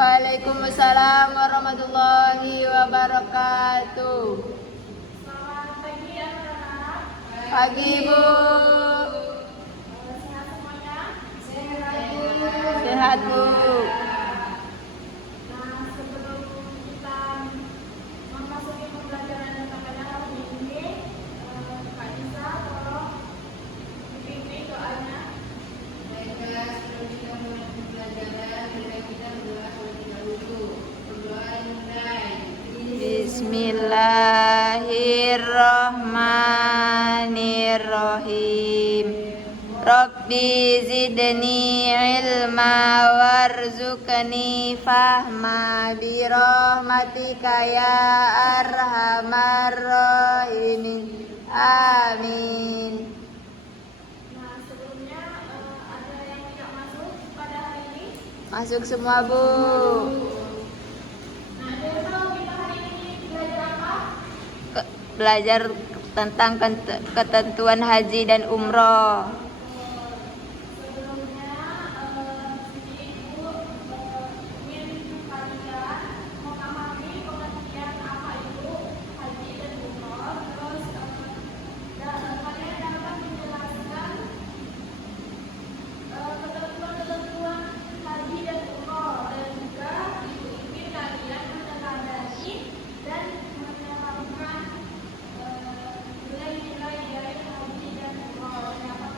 Waalaikumsalam warahmatullahi wabarakatuh. Selamat pagi anak-anak. Pagi Bu. Sehat semuanya? Sehat Bu. Nah, sebelum kita memasuki pembelajaran yang pada hari ini, Kak Nisa tolong dipimpin doanya. Baiklah, sebelum kita mulai pembelajaran, kita berdoa terlebih dahulu. Berdoa dimulai. Bismillahirrahmanirrahim. Rabbi zidni ilma warzuqni fahma birahmatika ya arhamar rahimin. Amin. Nah, sebelumnya ada yang tidak masuk pada hari ini. Masuk semua Bu. Nah, jadi tahu kita hari ini belajar apa? Belajar tentang ketentuan haji dan umroh. Sebelumnya, Ibu ingin kalian memahami pengertian apa itu haji dan umroh. Terus kalian dapat menjelaskan ketentuan-ketentuan haji dan umroh, dan juga Ibu ingin kalian meneladani dan menetapkan nilai-nilai dari haji dan umroh. Dapat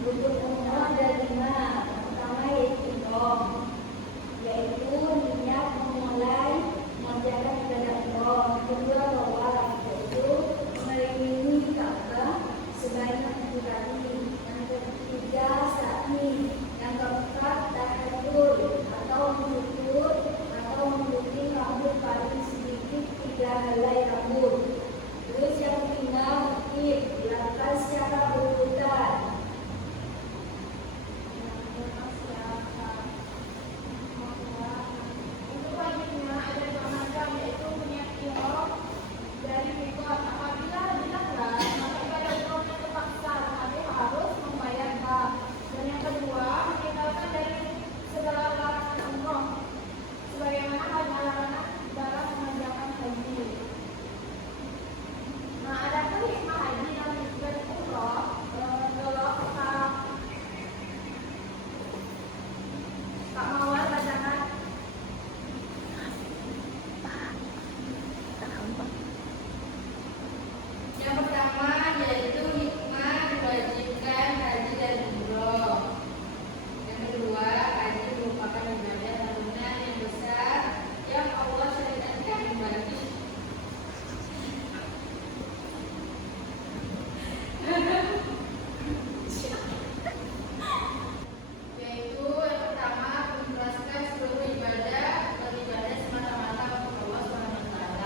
Rukun umroh ada 5. Pertama yaitu ihram, yaitu niat memulai mengerjakan ibadah umroh. Kedua tawaf, yaitu mengelilingi Ka'bah sebanyak 7 kali. Yang ketiga sa'i. Yang keempat tahallul atau mencukur atau memutih rambut paling sedikit 3 helai rambut. Terus yang kelima mukif, dilakukan secara berurutan. Untuk wajibnya ada 2 macam, yaitu niat ihram dari mikot. Apabila dilanggar, maka ibadah umrohnya terpaksa, tapi harus membayar hak. Dan yang kedua, meninggalkan dari segala larangan umroh, sebagaimana halnya larangan dalam mengerjakan haji. Nah, ada pun hikmah haji dan umroh. Kalau Kak Mawar bacakan. Yang pertama yaitu hikmah diwajibkan haji dan umroh. Yang kedua, haji merupakan ibadah tahunan yang besar yang Allah syariatkan bagi yaitu yang pertama mengikhlaskan seluruh ibadah beribadah semata-mata untuk Allah SWT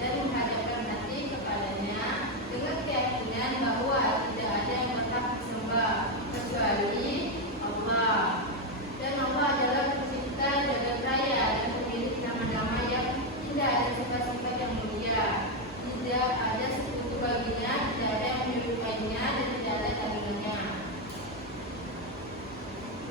dan menghadapkan hati kepadanya dengan keyakinan bahwa tidak ada yang berhak disembah kecuali Allah, dan Allah adalah pencipta jagat raya dan pemilik nama-nama yang indah dan sifat-sifat yang mulia. Tidak ada sekutu baginya, tidak ada yang menyerupainya, dan tidak ada tandingannya.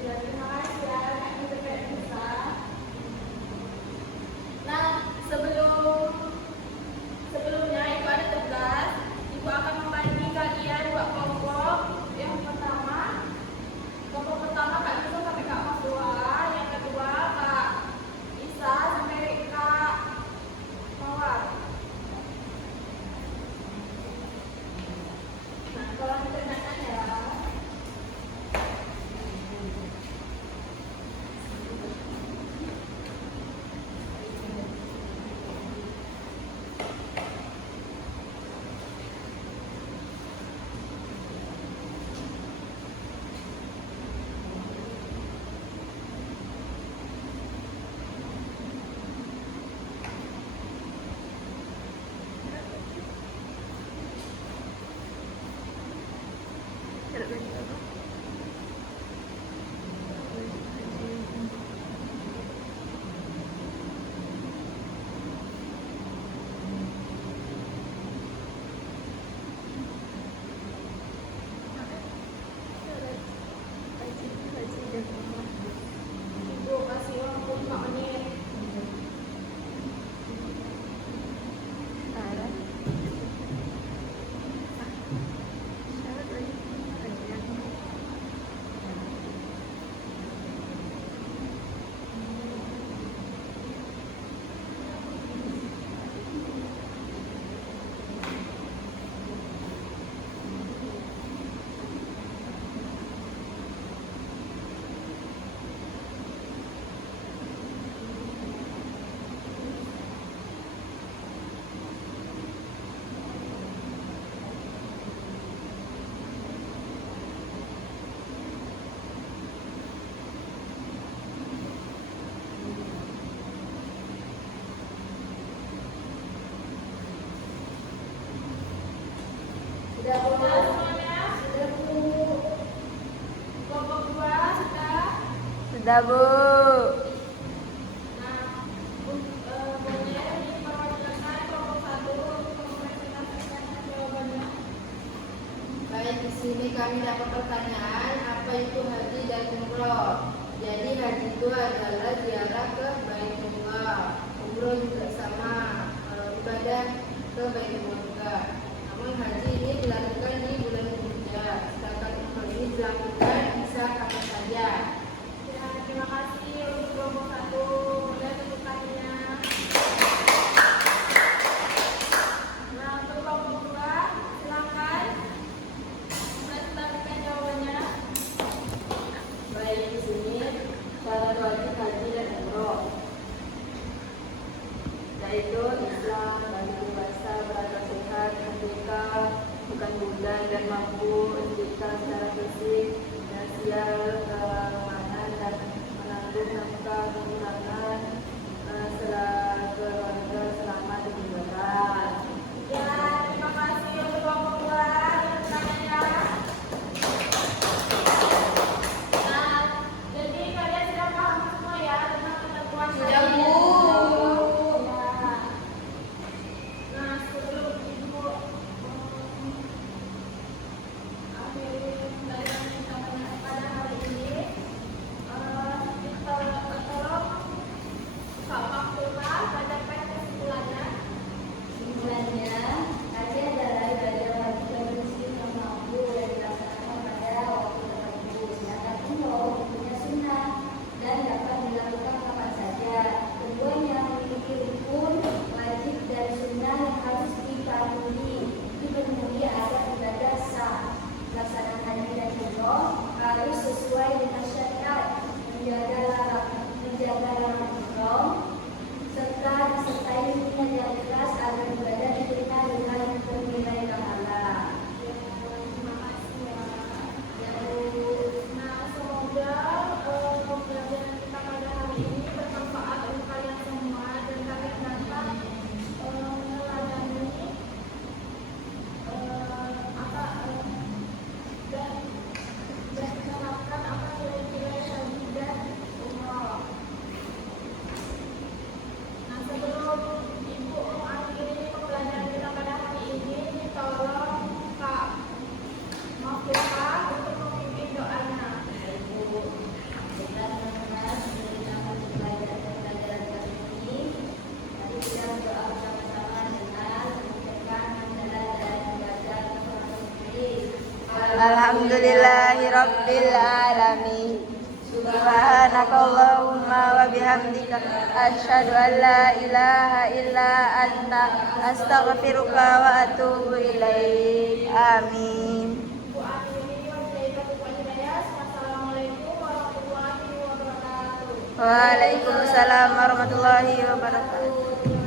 Ya, terima kasih ya, Kak Nisa. Nah, sebelumnya itu ada tugas. Ibu akan membagi kalian 2 kelompok. Yang pertama, kelompok pertama Kak Nisa sampai Kak Mas 2. Yang kedua Kak Isa sampai Kak Mawar. Nah, kalau ditanyakan ya, Ibu kasih waktu 5 menit. sudah Sudah boleh. semuanya? Sudah Bu. Kelompok 2 sudah. Sudah, Bu. Nah, boleh diperwakilan kelompok 1 untuk mempresentasikan jawabannya. Baik, di sini kami dapat pertanyaan, apa itu haji dan umroh? Jadi haji itu adalah ziarah ke Baitullah, umroh juga sama, ibadah ke Baitullah juga. Namun haji ini dilakukan di bulan Dzulhijjah, sedangkan umroh ini dilakukan bisa kapan saja. Ya, terima kasih untuk kelompok 1. Boleh tepuk tangannya. Nah, untuk kelompok 2 silakan. Alhamdulillahi Rabbil Alamin. Subhanakallahumma wa bihamdika asyhadu an la ilaha illa anta astaghfiruka wa atubu ilaik. Amin. Bu Amin wa Sayyidatu Hidayah. Assalamualaikum warahmatullahi wabarakatuh. Waalaikumsalam warahmatullahi wabarakatuh.